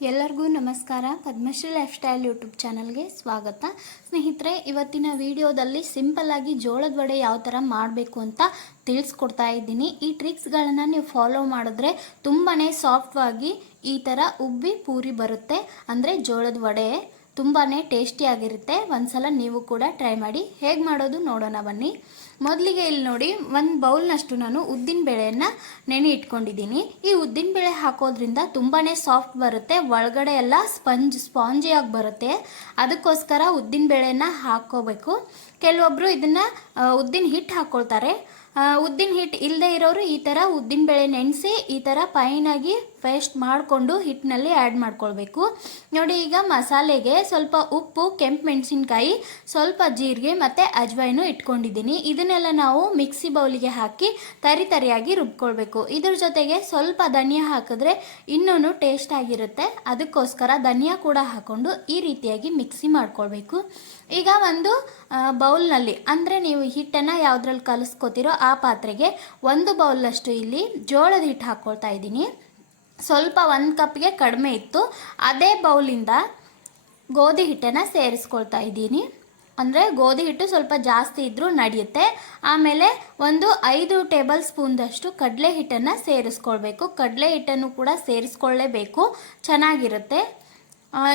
ಎಲ್ಲರಿಗೂ ನಮಸ್ಕಾರ. Padmashri life style YouTube ಚಾನಲ್ಗೆ ಸ್ವಾಗತ. ಸ್ನೇಹಿತರೆ, ಇವತ್ತಿನ ವಿಡಿಯೋದಲ್ಲಿ ಸಿಂಪಲ್ಲಾಗಿ ಜೋಳದ ವಡೆ ಯಾವ ಥರ ಮಾಡಬೇಕು ಅಂತ ತಿಳಿಸ್ಕೊಡ್ತಾ ಇದ್ದೀನಿ. ಈ ಟ್ರಿಕ್ಸ್ಗಳನ್ನು ನೀವು ಫಾಲೋ ಮಾಡಿದ್ರೆ ತುಂಬಾ ಸಾಫ್ಟ್ವಾಗಿ ಈ ಥರ ಉಬ್ಬಿ ಪೂರಿ ಬರುತ್ತೆ. ಅಂದರೆ ಜೋಳದ ವಡೆ. ತುಂಬಾ ಟೇಸ್ಟಿಯಾಗಿರುತ್ತೆ ಒಂದ್ಸಲ ನೀವು ಕೂಡ ಟ್ರೈ ಮಾಡಿ. ಹೇಗೆ ಮಾಡೋದು ನೋಡೋಣ ಬನ್ನಿ. ಮೊದಲಿಗೆ ಇಲ್ಲಿ ನೋಡಿ, ಒಂದು ಬೌಲ್ನಷ್ಟು ನಾನು ಉದ್ದಿನ ಬೇಳೆಯನ್ನು ನೆನೆ ಇಟ್ಕೊಂಡಿದ್ದೀನಿ. ಈ ಉದ್ದಿನ ಬೇಳೆ ಹಾಕೋದ್ರಿಂದ ತುಂಬಾ ಸಾಫ್ಟ್ ಬರುತ್ತೆ. ಒಳಗಡೆ ಎಲ್ಲ ಸ್ಪಂಜ್ ಸ್ಪಾಂಜಿಯಾಗಿ ಬರುತ್ತೆ. ಅದಕ್ಕೋಸ್ಕರ ಉದ್ದಿನ ಬೇಳೆನ ಹಾಕೋಬೇಕು. ಕೆಲವೊಬ್ಬರು ಇದನ್ನು ಉದ್ದಿನ ಹಿಟ್ಟು ಹಾಕ್ಕೊಳ್ತಾರೆ ಉದ್ದಿನ ಹಿಟ್ಟು ಇಲ್ಲದೆ ಇರೋರು ಈ ಥರ ಉದ್ದಿನ ಬೇಳೆ ನೆನೆಸಿ ಈ ಥರ ಫೈನಾಗಿ ಪೇಸ್ಟ್ ಮಾಡಿಕೊಂಡು ಹಿಟ್ಟಿನಲ್ಲಿ ಆ್ಯಡ್ ಮಾಡ್ಕೊಳ್ಬೇಕು. ನೋಡಿ ಈಗ ಮಸಾಲೆಗೆ ಸ್ವಲ್ಪ ಉಪ್ಪು, ಕೆಂಪು ಮೆಣಸಿನ್ಕಾಯಿ, ಸ್ವಲ್ಪ ಜೀರಿಗೆ ಮತ್ತು ಅಜ್ವೈನು ಇಟ್ಕೊಂಡಿದ್ದೀನಿ. ಇದನ್ನೆಲ್ಲ ನಾವು ಮಿಕ್ಸಿ ಬೌಲಿಗೆ ಹಾಕಿ ತರಿ ತರಿಯಾಗಿ ರುಬ್ಕೊಳ್ಬೇಕು. ಇದ್ರ ಜೊತೆಗೆ ಸ್ವಲ್ಪ ಧನಿಯಾ ಹಾಕಿದ್ರೆ ಇನ್ನೂ ಟೇಸ್ಟ್ ಆಗಿರುತ್ತೆ. ಅದಕ್ಕೋಸ್ಕರ ಧನಿಯಾ ಕೂಡ ಹಾಕ್ಕೊಂಡು ಈ ರೀತಿಯಾಗಿ ಮಿಕ್ಸಿ ಮಾಡ್ಕೊಳ್ಬೇಕು. ಈಗ ಒಂದು ಬೌಲ್ನಲ್ಲಿ, ಅಂದರೆ ನೀವು ಹಿಟ್ಟನ್ನು ಯಾವುದ್ರಲ್ಲಿ ಕಲಿಸ್ಕೋತಿರೋ ಆ ಪಾತ್ರೆಗೆ ಒಂದು ಬೌಲಷ್ಟು ಇಲ್ಲಿ ಜೋಳದ ಹಿಟ್ಟು ಹಾಕ್ಕೊಳ್ತಾ ಇದ್ದೀನಿ. ಸ್ವಲ್ಪ ಒಂದು ಕಪ್ಗೆ ಕಡಿಮೆ ಇತ್ತು. ಅದೇ ಬೌಲಿಂದ ಗೋಧಿ ಹಿಟ್ಟನ್ನು ಸೇರಿಸ್ಕೊಳ್ತಾ ಇದ್ದೀನಿ. ಅಂದರೆ ಗೋಧಿ ಹಿಟ್ಟು ಸ್ವಲ್ಪ ಜಾಸ್ತಿ ಇದ್ದರೂ ನಡೆಯುತ್ತೆ. ಆಮೇಲೆ ಒಂದು ಐದು ಟೇಬಲ್ ಸ್ಪೂನ್ದಷ್ಟು ಕಡಲೆ ಹಿಟ್ಟನ್ನು ಸೇರಿಸ್ಕೊಳ್ಬೇಕು. ಕಡಲೆ ಹಿಟ್ಟನ್ನು ಕೂಡ ಸೇರಿಸ್ಕೊಳ್ಳೇಬೇಕು. ಚೆನ್ನಾಗಿರುತ್ತೆ.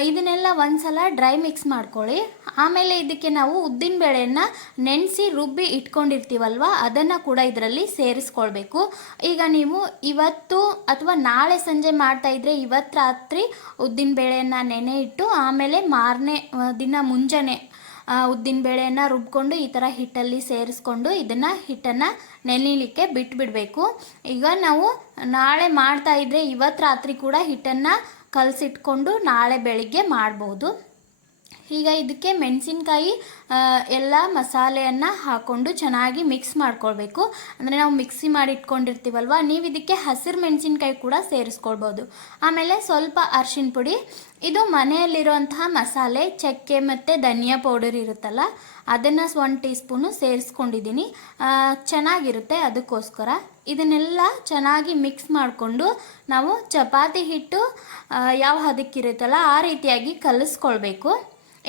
ಇದನ್ನೆಲ್ಲ ಒಂದ್ಸಲ ಡ್ರೈ ಮಿಕ್ಸ್ ಮಾಡ್ಕೊಳ್ಳಿ. ಆಮೇಲೆ ಇದಕ್ಕೆ ನಾವು ಉದ್ದಿನ ಬೇಳೆಯನ್ನು ನೆನೆಸಿ ರುಬ್ಬಿ ಇಟ್ಕೊಂಡಿರ್ತೀವಲ್ವ, ಅದನ್ನು ಕೂಡ ಇದರಲ್ಲಿ ಸೇರಿಸ್ಕೊಳ್ಬೇಕು. ಈಗ ನೀವು ಇವತ್ತು ಅಥವಾ ನಾಳೆ ಸಂಜೆ ಮಾಡ್ತಾ ಇದ್ರೆ ಇವತ್ತು ರಾತ್ರಿ ಉದ್ದಿನ ಬೇಳೆಯನ್ನು ನೆನೆ ಇಟ್ಟು, ಆಮೇಲೆ ಮಾರನೇ ದಿನ ಮುಂಜಾನೆ ಉದ್ದಿನ ಬೇಳೆಯನ್ನು ರುಬ್ಕೊಂಡು ಈ ಥರ ಹಿಟ್ಟಲ್ಲಿ ಸೇರಿಸ್ಕೊಂಡು ಇದನ್ನು ಹಿಟ್ಟನ್ನು ನೆನೀಲಿಕ್ಕೆ ಬಿಟ್ಬಿಡಬೇಕು. ಈಗ ನಾವು ನಾಳೆ ಮಾಡ್ತಾ ಇದ್ರೆ ಇವತ್ತು ರಾತ್ರಿ ಕೂಡ ಹಿಟ್ಟನ್ನು ಕಲಸಿಟ್ಕೊಂಡು ನಾಳೆ ಬೆಳಿಗ್ಗೆ ಮಾಡ್ಬೋದು. ಈಗ ಇದಕ್ಕೆ ಮೆಣಸಿನ್ಕಾಯಿ ಎಲ್ಲ ಮಸಾಲೆಯನ್ನು ಹಾಕ್ಕೊಂಡು ಚೆನ್ನಾಗಿ ಮಿಕ್ಸ್ ಮಾಡ್ಕೊಳ್ಬೇಕು. ಅಂದರೆ ನಾವು ಮಿಕ್ಸಿ ಮಾಡಿ ಇಟ್ಕೊಂಡಿರ್ತೀವಲ್ವ ನೀವು ಇದಕ್ಕೆ ಹಸಿರು ಮೆಣಸಿನ್ಕಾಯಿ ಕೂಡ ಸೇರಿಸ್ಕೊಳ್ಬೋದು. ಆಮೇಲೆ ಸ್ವಲ್ಪ ಅರ್ಶಿಣ ಪುಡಿ, ಇದು ಮನೆಯಲ್ಲಿರುವಂತಹ ಮಸಾಲೆ, ಚಕ್ಕೆ ಮತ್ತು ಧನಿಯಾ ಪೌಡರ್ ಇರುತ್ತಲ್ಲ, ಅದನ್ನು ಒನ್ ಟೀ ಸ್ಪೂನು ಸೇರಿಸ್ಕೊಂಡಿದ್ದೀನಿ ಚೆನ್ನಾಗಿರುತ್ತೆ ಅದಕ್ಕೋಸ್ಕರ. ಇದನ್ನೆಲ್ಲ ಚೆನ್ನಾಗಿ ಮಿಕ್ಸ್ ಮಾಡಿಕೊಂಡು ನಾವು ಚಪಾತಿ ಹಿಟ್ಟು ಯಾವ ಹದಕ್ಕಿರುತ್ತಲ್ಲ ಆ ರೀತಿಯಾಗಿ ಕಲಿಸ್ಕೊಳ್ಬೇಕು.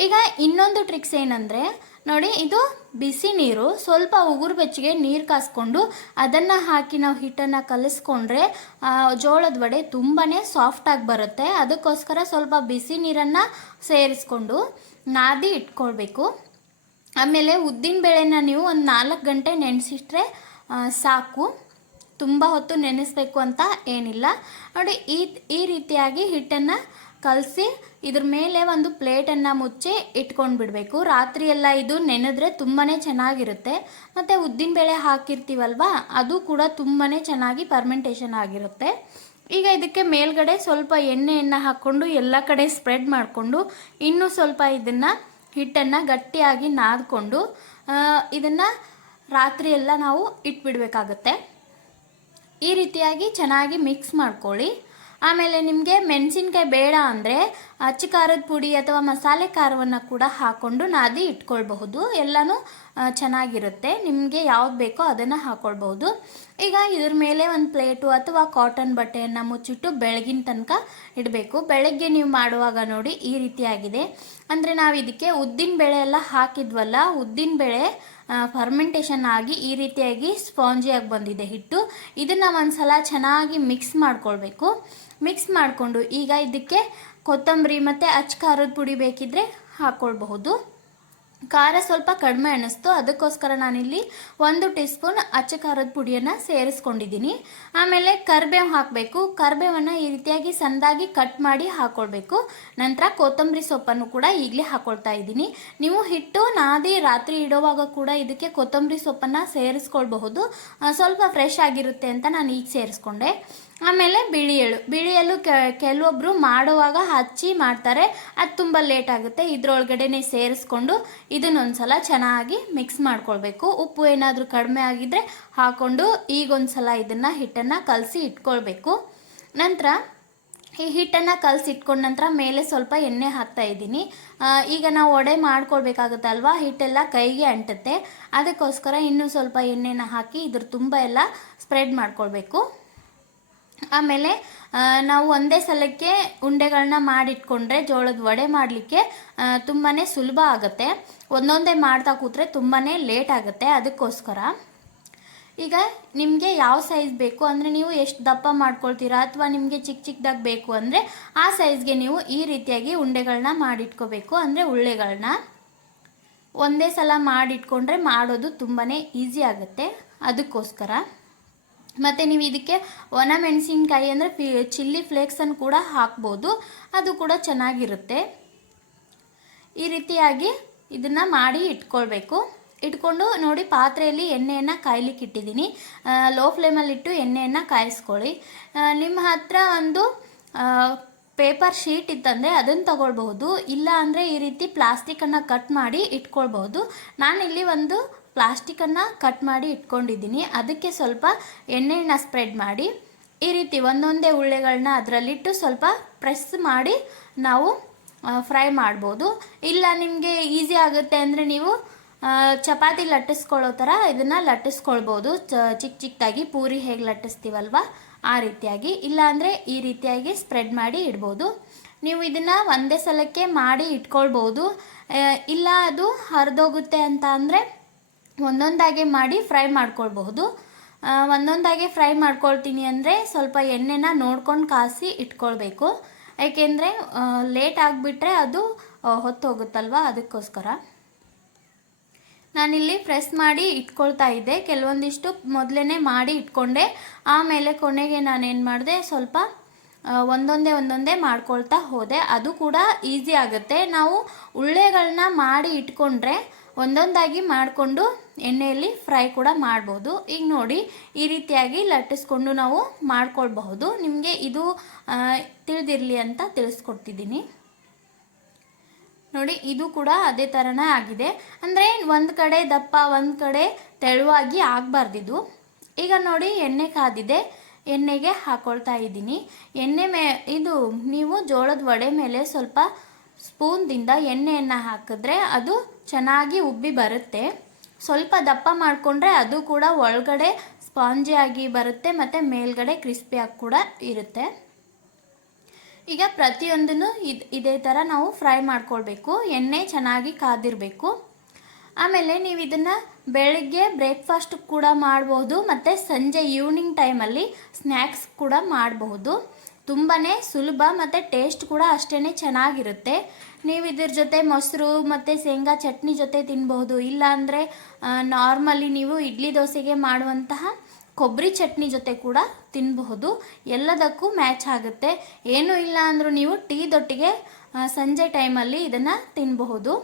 ಈಗ ಇನ್ನೊಂದು ಟ್ರಿಕ್ಸ್ ಏನಂದರೆ, ನೋಡಿ ಇದು ಬಿಸಿ ನೀರು, ಸ್ವಲ್ಪ ಉಗುರು ಬೆಚ್ಚಗೆ ನೀರು ಕಾಸ್ಕೊಂಡು ಅದನ್ನು ಹಾಕಿ ನಾವು ಹಿಟ್ಟನ್ನು ಕಲಿಸ್ಕೊಂಡ್ರೆ ಜೋಳದ ವಡೆ ತುಂಬಾ ಸಾಫ್ಟಾಗಿ ಬರುತ್ತೆ. ಅದಕ್ಕೋಸ್ಕರ ಸ್ವಲ್ಪ ಬಿಸಿ ನೀರನ್ನು ಸೇರಿಸ್ಕೊಂಡು ನಾದಿ ಇಟ್ಕೊಳ್ಬೇಕು. ಆಮೇಲೆ ಉದ್ದಿನ ಬೇಳೆನ ನೀವು ಒಂದು ನಾಲ್ಕು ಗಂಟೆ ನೆನೆಸಿಟ್ರೆ ಸಾಕು. ತುಂಬ ಹೊತ್ತು ನೆನೆಸ್ಬೇಕು ಅಂತ ಏನಿಲ್ಲ. ನೋಡಿ ಈ ಈ ರೀತಿಯಾಗಿ ಹಿಟ್ಟನ್ನು ಕಲಸಿ ಇದ್ರ ಮೇಲೆ ಒಂದು ಪ್ಲೇಟನ್ನು ಮುಚ್ಚಿ ಇಟ್ಕೊಂಡು ಬಿಡಬೇಕು ರಾತ್ರಿ ಎಲ್ಲ ಇದು ನೆನೆದ್ರೆ ತುಂಬಾ ಚೆನ್ನಾಗಿರುತ್ತೆ. ಮತ್ತು ಉದ್ದಿನಬೇಳೆ ಹಾಕಿರ್ತೀವಲ್ವಾ, ಅದು ಕೂಡ ತುಂಬಾ ಚೆನ್ನಾಗಿ ಪರ್ಮೆಂಟೇಷನ್ ಆಗಿರುತ್ತೆ. ಈಗ ಇದಕ್ಕೆ ಮೇಲ್ಗಡೆ ಸ್ವಲ್ಪ ಎಣ್ಣೆಯನ್ನು ಹಾಕ್ಕೊಂಡು ಎಲ್ಲ ಕಡೆ ಸ್ಪ್ರೆಡ್ ಮಾಡಿಕೊಂಡು ಇನ್ನೂ ಸ್ವಲ್ಪ ಇದನ್ನು ಹಿಟ್ಟನ್ನು ಗಟ್ಟಿಯಾಗಿ ನಾದ್ಕೊಂಡು ಇದನ್ನು ರಾತ್ರಿ ಎಲ್ಲ ನಾವು ಇಟ್ಬಿಡಬೇಕಾಗತ್ತೆ. ಈ ರೀತಿಯಾಗಿ ಚೆನ್ನಾಗಿ ಮಿಕ್ಸ್ ಮಾಡ್ಕೊಳ್ಳಿ. ಆಮೇಲೆ ನಿಮಗೆ ಮೆಣಸಿನ್ಕಾಯಿ ಬೇಡ ಅಂದರೆ ಅಚ್ಚ ಖಾರದ ಪುಡಿ ಅಥವಾ ಮಸಾಲೆ ಖಾರವನ್ನು ಕೂಡ ಹಾಕ್ಕೊಂಡು ನಾದಿ ಇಟ್ಕೊಳ್ಬಹುದು. ಎಲ್ಲನೂ ಚೆನ್ನಾಗಿರುತ್ತೆ. ನಿಮಗೆ ಯಾವ್ದು ಬೇಕೋ ಅದನ್ನು ಹಾಕ್ಕೊಳ್ಬಹುದು ಈಗ ಇದ್ರ ಮೇಲೆ ಒಂದು ಪ್ಲೇಟು ಅಥವಾ ಕಾಟನ್ ಬಟ್ಟೆಯನ್ನು ಮುಚ್ಚಿಟ್ಟು ಬೆಳಗಿನ ತನಕ ಇಡಬೇಕು. ಬೆಳಗ್ಗೆ ನೀವು ಮಾಡುವಾಗ ನೋಡಿ ಈ ರೀತಿಯಾಗಿದೆ. ಅಂದರೆ ನಾವು ಇದಕ್ಕೆ ಉದ್ದಿನ ಬೇಳೆ ಎಲ್ಲ ಹಾಕಿದ್ವಲ್ಲ, ಉದ್ದಿನ ಬೇಳೆ ಫರ್ಮೆಂಟೇಷನ್ ಆಗಿ ಈ ರೀತಿಯಾಗಿ ಸ್ಪಾಂಜಿಯಾಗಿ ಬಂದಿದೆ ಹಿಟ್ಟು. ಇದನ್ನು ಒಂದು ಸಲ ಚೆನ್ನಾಗಿ ಮಿಕ್ಸ್ ಮಾಡ್ಕೊಳ್ಬೇಕು. ಮಿಕ್ಸ್ ಮಾಡಿಕೊಂಡು ಈಗ ಇದಕ್ಕೆ ಕೊತ್ತಂಬರಿ ಮತ್ತು ಅಚ್ಚ ಖಾರದ ಪುಡಿ ಬೇಕಿದ್ದರೆ ಹಾಕ್ಕೊಳ್ಬಹುದು ಖಾರ ಸ್ವಲ್ಪ ಕಡಿಮೆ ಅನ್ನಿಸ್ತು ಅದಕ್ಕೋಸ್ಕರ ನಾನಿಲ್ಲಿ ಒಂದು ಟೀ ಸ್ಪೂನ್ ಅಚ್ಚ ಖಾರದ ಪುಡಿಯನ್ನು ಸೇರಿಸ್ಕೊಂಡಿದ್ದೀನಿ. ಆಮೇಲೆ ಕರ್ಬೇವು ಹಾಕಬೇಕು. ಕರ್ಬೇವನ್ನು ಈ ರೀತಿಯಾಗಿ ಸಣ್ಣದಾಗಿ ಕಟ್ ಮಾಡಿ ಹಾಕ್ಕೊಳ್ಬೇಕು ನಂತರ ಕೊತ್ತಂಬರಿ ಸೊಪ್ಪನ್ನು ಕೂಡ ಈಗಲೇ ಹಾಕ್ಕೊಳ್ತಾ ಇದ್ದೀನಿ. ನೀವು ಹಿಟ್ಟು ನಾದಿ ರಾತ್ರಿ ಇಡೋವಾಗ ಕೂಡ ಇದಕ್ಕೆ ಕೊತ್ತಂಬರಿ ಸೊಪ್ಪನ್ನು ಸೇರಿಸ್ಕೊಳ್ಬಹುದು. ಸ್ವಲ್ಪ ಫ್ರೆಶ್ ಆಗಿರುತ್ತೆ ಅಂತ ನಾನು ಈಗ ಸೇರಿಸ್ಕೊಂಡೆ. ಆಮೇಲೆ ಬಿಳಿ ಎಳ್ಳು. ಬಿಳಿ ಕೆಲವೊಬ್ಬರು ಮಾಡುವಾಗ ಹಚ್ಚಿ ಮಾಡ್ತಾರೆ. ಅದು ತುಂಬ ಲೇಟ್ ಆಗುತ್ತೆ. ಇದರೊಳಗಡೆನೆ ಸೇರಿಸ್ಕೊಂಡು ಇದನ್ನೊಂದ್ಸಲ ಚೆನ್ನಾಗಿ ಮಿಕ್ಸ್ ಮಾಡ್ಕೊಳ್ಬೇಕು. ಉಪ್ಪು ಏನಾದರೂ ಕಡಿಮೆ ಆಗಿದ್ರೆ ಹಾಕ್ಕೊಂಡು ಈಗೊಂದ್ಸಲ ಇದನ್ನು ಹಿಟ್ಟನ್ನು ಕಲಸಿ ಇಟ್ಕೊಳ್ಬೇಕು. ನಂತರ ಈ ಹಿಟ್ಟನ್ನು ಕಲಸಿ ಇಟ್ಕೊಂಡ ನಂತರ ಮೇಲೆ ಸ್ವಲ್ಪ ಎಣ್ಣೆ ಹಾಕ್ತಾ ಇದ್ದೀನಿ. ಈಗ ನಾವು ಒಡೆ ಮಾಡ್ಕೊಳ್ಬೇಕಾಗುತ್ತಲ್ವಾ? ಹಿಟ್ಟೆಲ್ಲ ಕೈಗೆ ಅಂಟುತ್ತೆ. ಅದಕ್ಕೋಸ್ಕರ ಇನ್ನೂ ಸ್ವಲ್ಪ ಎಣ್ಣೆನ ಹಾಕಿ ಇದ್ರ ತುಂಬ ಎಲ್ಲ ಸ್ಪ್ರೆಡ್ ಮಾಡ್ಕೊಳ್ಬೇಕು. ಆಮೇಲೆ ನಾವು ಒಂದೇ ಸಲಕ್ಕೆ ಉಂಡೆಗಳನ್ನ ಮಾಡಿಟ್ಕೊಂಡ್ರೆ ಜೋಳದ ವಡೆ ಮಾಡಲಿಕ್ಕೆ ತುಂಬಾ ಸುಲಭ ಆಗುತ್ತೆ. ಒಂದೊಂದೇ ಮಾಡ್ತಾ ಕೂತ್ರೆ ತುಂಬಾ ಲೇಟ್ ಆಗುತ್ತೆ ಅದಕ್ಕೋಸ್ಕರ. ಈಗ ನಿಮಗೆ ಯಾವ ಸೈಜ್ ಬೇಕು? ಅಂದರೆ ನೀವು ಎಷ್ಟು ದಪ್ಪ ಮಾಡ್ಕೊಳ್ತೀರಾ? ಅಥವಾ ನಿಮಗೆ ಚಿಕ್ಕ ಚಿಕ್ಕದಾಗಿ ಬೇಕು ಅಂದರೆ ಆ ಸೈಜ್ಗೆ ನೀವು ಈ ರೀತಿಯಾಗಿ ಉಂಡೆಗಳನ್ನ ಮಾಡಿಟ್ಕೋಬೇಕು. ಅಂದರೆ ಉಳ್ಳೆಗಳನ್ನ ಒಂದೇ ಸಲ ಮಾಡಿಟ್ಕೊಂಡ್ರೆ ಮಾಡೋದು ತುಂಬಾ ಈಸಿ ಆಗುತ್ತೆ. ಅದಕ್ಕೋಸ್ಕರ. ಮತ್ತು ನೀವು ಇದಕ್ಕೆ ಒಣ ಮೆಣಸಿನ್ಕಾಯಿ ಅಂದರೆ ಫಿ ಚಿಲ್ಲಿ ಫ್ಲೇಕ್ಸನ್ನು ಕೂಡ ಹಾಕ್ಬೋದು. ಅದು ಕೂಡ ಚೆನ್ನಾಗಿರುತ್ತೆ. ಈ ರೀತಿಯಾಗಿ ಇದನ್ನು ಮಾಡಿ ಇಟ್ಕೊಳ್ಬೇಕು. ಇಟ್ಕೊಂಡು ನೋಡಿ ಪಾತ್ರೆಯಲ್ಲಿ ಎಣ್ಣೆಯನ್ನು ಕಾಯ್ಲಿಕ್ಕೆ ಇಟ್ಟಿದ್ದೀನಿ. ಲೋ ಫ್ಲೇಮಲ್ಲಿ ಇಟ್ಟು ಎಣ್ಣೆಯನ್ನು ಕಾಯಿಸ್ಕೊಳ್ಳಿ. ನಿಮ್ಮ ಹತ್ರ ಒಂದು ಪೇಪರ್ ಶೀಟ್ ಇತ್ತಂದರೆ ಅದನ್ನು ತಗೊಳ್ಬಹುದು. ಇಲ್ಲ ಅಂದರೆ ಈ ರೀತಿ ಪ್ಲಾಸ್ಟಿಕನ್ನು ಕಟ್ ಮಾಡಿ ಇಟ್ಕೊಳ್ಬಹುದು. ನಾನಿಲ್ಲಿ ಒಂದು ಪ್ಲಾಸ್ಟಿಕನ್ನು ಕಟ್ ಮಾಡಿ ಇಟ್ಕೊಂಡಿದ್ದೀನಿ. ಅದಕ್ಕೆ ಸ್ವಲ್ಪ ಎಣ್ಣೆನ ಸ್ಪ್ರೆಡ್ ಮಾಡಿ. ಈ ರೀತಿ ಒಂದೊಂದೇ ಉಳ್ಳೆಗಳನ್ನ ಅದರಲ್ಲಿಟ್ಟು ಸ್ವಲ್ಪ ಪ್ರೆಸ್ ಮಾಡಿ ನಾವು ಫ್ರೈ ಮಾಡ್ಬೋದು. ಇಲ್ಲ ನಿಮಗೆ ಈಸಿ ಆಗುತ್ತೆ ಅಂದರೆ ನೀವು ಚಪಾತಿ ಲಟ್ಟಿಸ್ಕೊಳ್ಳೋ ಥರ ಇದನ್ನು ಲಟ್ಟಿಸ್ಕೊಳ್ಬೋದು. ಚಿಕ್ಕ ಚಿಕ್ಕದಾಗಿ ಪೂರಿ ಹೇಗೆ ಲಟ್ಟಿಸ್ತೀವಲ್ವ? ಆ ರೀತಿಯಾಗಿ. ಇಲ್ಲಾಂದರೆ ಈ ರೀತಿಯಾಗಿ ಸ್ಪ್ರೆಡ್ ಮಾಡಿ ಇಡ್ಬೋದು. ನೀವು ಇದನ್ನು ಒಂದೇ ಸಲಕ್ಕೆ ಮಾಡಿ ಇಟ್ಕೊಳ್ಬೋದು. ಇಲ್ಲ ಅದು ಹರಿದೋಗುತ್ತೆ ಅಂತ ಅಂದರೆ ಒಂದೊಂದಾಗೆ ಮಾಡಿ ಫ್ರೈ ಮಾಡ್ಕೊಳ್ಬಹುದು. ಒಂದೊಂದಾಗಿ ಫ್ರೈ ಮಾಡ್ಕೊಳ್ತೀನಿ ಅಂದರೆ ಸ್ವಲ್ಪ ಎಣ್ಣೆನ ನೋಡ್ಕೊಂಡು ಕಾಸಿ ಇಟ್ಕೊಳ್ಬೇಕು. ಏಕೆಂದರೆ ಲೇಟ್ ಆಗಿಬಿಟ್ರೆ ಅದು ಹೊತ್ತು ಹೊತ್ತೋಗುತ್ತಲ್ವ? ಅದಕ್ಕೋಸ್ಕರ. ನಾನಿಲ್ಲಿ ಪ್ರೆಸ್ ಮಾಡಿ ಇಟ್ಕೊಳ್ತಾ ಇದ್ದೆ. ಕೆಲವೊಂದಿಷ್ಟು ಮೊದಲೇ ಮಾಡಿ ಇಟ್ಕೊಂಡೆ. ಆಮೇಲೆ ಕೊನೆಗೆ ನಾನೇನು ಮಾಡಿದೆ, ಸ್ವಲ್ಪ ಒಂದೊಂದೇ ಒಂದೊಂದೇ ಮಾಡ್ಕೊಳ್ತಾ ಹೋದೆ. ಅದು ಕೂಡ ಈಸಿ ಆಗುತ್ತೆ. ನಾವು ಉಳ್ಳೆಗಳನ್ನ ಮಾಡಿ ಇಟ್ಕೊಂಡ್ರೆ ಒಂದೊಂದಾಗಿ ಮಾಡಿಕೊಂಡು ಎಣ್ಣೆಯಲ್ಲಿ ಫ್ರೈ ಕೂಡ ಮಾಡ್ಬೋದು. ಈಗ ನೋಡಿ, ಈ ರೀತಿಯಾಗಿ ಲಟ್ಟಿಸ್ಕೊಂಡು ನಾವು ಮಾಡ್ಕೊಳ್ಬಹುದು. ನಿಮಗೆ ಇದು ತಿಳಿದಿರಲಿ ಅಂತ ತಿಳಿಸ್ಕೊಡ್ತಿದ್ದೀನಿ. ನೋಡಿ, ಇದು ಕೂಡ ಅದೇ ಥರನೇ ಆಗಿದೆ. ಅಂದರೆ ಒಂದು ಕಡೆ ದಪ್ಪ, ಒಂದು ಕಡೆ ತೆಳುವಾಗಿ ಆಗಬಾರ್ದಿದು. ಈಗ ನೋಡಿ, ಎಣ್ಣೆ ಕಾದಿದೆ. ಎಣ್ಣೆಗೆ ಹಾಕೊಳ್ತಾ ಇದ್ದೀನಿ. ಎಣ್ಣೆ ಮೇ, ಇದು ನೀವು ಜೋಳದ ವಡೆ ಮೇಲೆ ಸ್ವಲ್ಪ ಸ್ಪೂನ್ದಿಂದ ಎಣ್ಣೆಯನ್ನು ಹಾಕಿದ್ರೆ ಅದು ಚೆನ್ನಾಗಿ ಉಬ್ಬಿ ಬರುತ್ತೆ. ಸ್ವಲ್ಪ ದಪ್ಪ ಮಾಡಿಕೊಂಡ್ರೆ ಅದು ಕೂಡ ಒಳಗಡೆ ಸ್ಪಾಂಜಿಯಾಗಿ ಬರುತ್ತೆ ಮತ್ತು ಮೇಲ್ಗಡೆ ಕ್ರಿಸ್ಪಿಯಾಗಿ ಕೂಡ ಇರುತ್ತೆ. ಈಗ ಪ್ರತಿಯೊಂದನ್ನು ಇದು, ಇದೇ ಥರ ನಾವು ಫ್ರೈ ಮಾಡ್ಕೊಳ್ಬೇಕು. ಎಣ್ಣೆ ಚೆನ್ನಾಗಿ ಕಾದಿರಬೇಕು. ಆಮೇಲೆ ನೀವು ಇದನ್ನು ಬೆಳಗ್ಗೆ ಬ್ರೇಕ್ಫಾಸ್ಟ್ ಕೂಡ ಮಾಡ್ಬೋದು ಮತ್ತು ಸಂಜೆ ಈವ್ನಿಂಗ್ ಟೈಮಲ್ಲಿ ಸ್ನ್ಯಾಕ್ಸ್ ಕೂಡ ಮಾಡಬಹುದು ತುಂಬಾ ಸುಲಭ ಮತ್ತು ಟೇಸ್ಟ್ ಕೂಡ ಅಷ್ಟೇ ಚೆನ್ನಾಗಿರುತ್ತೆ. ನೀವು ಇದ್ರ ಜೊತೆ ಮೊಸರು ಮತ್ತು ಶೇಂಗಾ ಚಟ್ನಿ ಜೊತೆ ತಿನ್ಬಹುದು. ಇಲ್ಲ ಅಂದರೆ ನಾರ್ಮಲಿ ನೀವು ಇಡ್ಲಿ ದೋಸೆಗೆ ಮಾಡುವಂತಹ ಕೊಬ್ಬರಿ ಚಟ್ನಿ ಜೊತೆ ಕೂಡ ತಿನ್ನಬಹುದು ಎಲ್ಲದಕ್ಕೂ ಮ್ಯಾಚ್ ಆಗುತ್ತೆ. ಏನೂ ಇಲ್ಲ ಅಂದರೂ ನೀವು ಟೀ ದೊಟ್ಟಿಗೆ ಸಂಜೆ ಟೈಮಲ್ಲಿ ಇದನ್ನು ತಿನ್ನಬಹುದು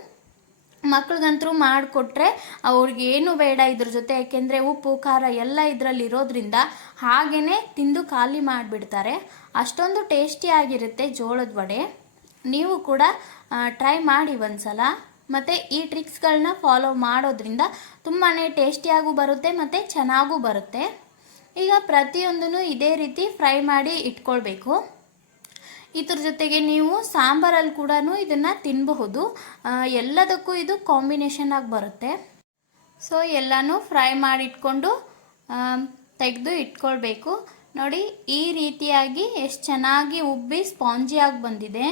ಮಕ್ಳಿಗಂತರೂ ಮಾಡಿಕೊಟ್ರೆ ಅವ್ರಿಗೆ ಏನು ಬೇಡ ಇದ್ರ ಜೊತೆ, ಯಾಕೆಂದರೆ ಉಪ್ಪು, ಖಾರ ಎಲ್ಲ ಇದರಲ್ಲಿ ಇರೋದ್ರಿಂದ ಹಾಗೇ ತಿಂದು ಖಾಲಿ ಮಾಡಿಬಿಡ್ತಾರೆ. ಅಷ್ಟೊಂದು ಟೇಸ್ಟಿಯಾಗಿರುತ್ತೆ ಜೋಳದ ವಡೆ. ನೀವು ಕೂಡ ಟ್ರೈ ಮಾಡಿ ಒಂದ್ಸಲ. ಮತ್ತು ಈ ಟ್ರಿಕ್ಸ್ಗಳನ್ನ ಫಾಲೋ ಮಾಡೋದ್ರಿಂದ ತುಂಬಾ ಟೇಸ್ಟಿಯಾಗೂ ಬರುತ್ತೆ ಮತ್ತು ಚೆನ್ನಾಗೂ ಬರುತ್ತೆ. ಈಗ ಪ್ರತಿಯೊಂದನ್ನು ಇದೇ ರೀತಿ ಫ್ರೈ ಮಾಡಿ ಇಟ್ಕೊಳ್ಬೇಕು. ಇದ್ರ ಜೊತೆಗೆ ನೀವು ಸಾಂಬಾರಲ್ಲಿ ಕೂಡ ಇದನ್ನು ತಿನ್ನಬಹುದು ಎಲ್ಲದಕ್ಕೂ ಇದು ಕಾಂಬಿನೇಷನ್ ಆಗಿ ಬರುತ್ತೆ. ಸೊ ಎಲ್ಲನೂ ಫ್ರೈ ಮಾಡಿ ಇಟ್ಕೊಂಡು ತೆಗೆದು ಇಟ್ಕೊಳ್ಬೇಕು. ನೋಡಿ, ಈ ರೀತಿಯಾಗಿ ಎಷ್ಟು ಚೆನ್ನಾಗಿ ಉಬ್ಬಿ ಸ್ಪಾಂಜಿಯಾಗಿ ಬಂದಿದೆ.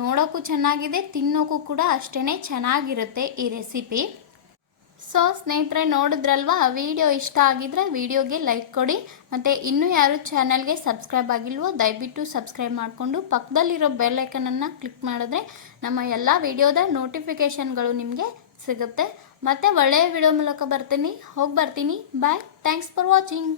ನೋಡೋಕ್ಕೂ ಚೆನ್ನಾಗಿದೆ ತಿನ್ನೋಕ್ಕೂ ಕೂಡ ಅಷ್ಟೇ ಚೆನ್ನಾಗಿರುತ್ತೆ ಈ ರೆಸಿಪಿ ಸೊ ಸ್ನೇಹಿತರೆ, ನೋಡಿದ್ರಲ್ವಾ? ವಿಡಿಯೋ ಇಷ್ಟ ಆಗಿದ್ರೆ ವಿಡಿಯೋಗೆ ಲೈಕ್ ಕೊಡಿ. ಮತ್ತು ಇನ್ನೂ ಯಾರು ಚಾನಲ್ಗೆ ಸಬ್ಸ್ಕ್ರೈಬ್ ಆಗಿಲ್ವೋ, ದಯವಿಟ್ಟು ಸಬ್ಸ್ಕ್ರೈಬ್ ಮಾಡಿಕೊಂಡು ಪಕ್ಕದಲ್ಲಿರೋ ಬೆಲ್ಲೈಕನನ್ನು ಕ್ಲಿಕ್ ಮಾಡಿದ್ರೆ ನಮ್ಮ ಎಲ್ಲ ವಿಡಿಯೋದ ನೋಟಿಫಿಕೇಷನ್ಗಳು ನಿಮಗೆ ಸಿಗುತ್ತೆ. ಮತ್ತು ಒಳ್ಳೆಯ ವಿಡಿಯೋ ಮೂಲಕ ಬರ್ತೀನಿ. ಹೋಗಿ ಬರ್ತೀನಿ. Bye thanks for watching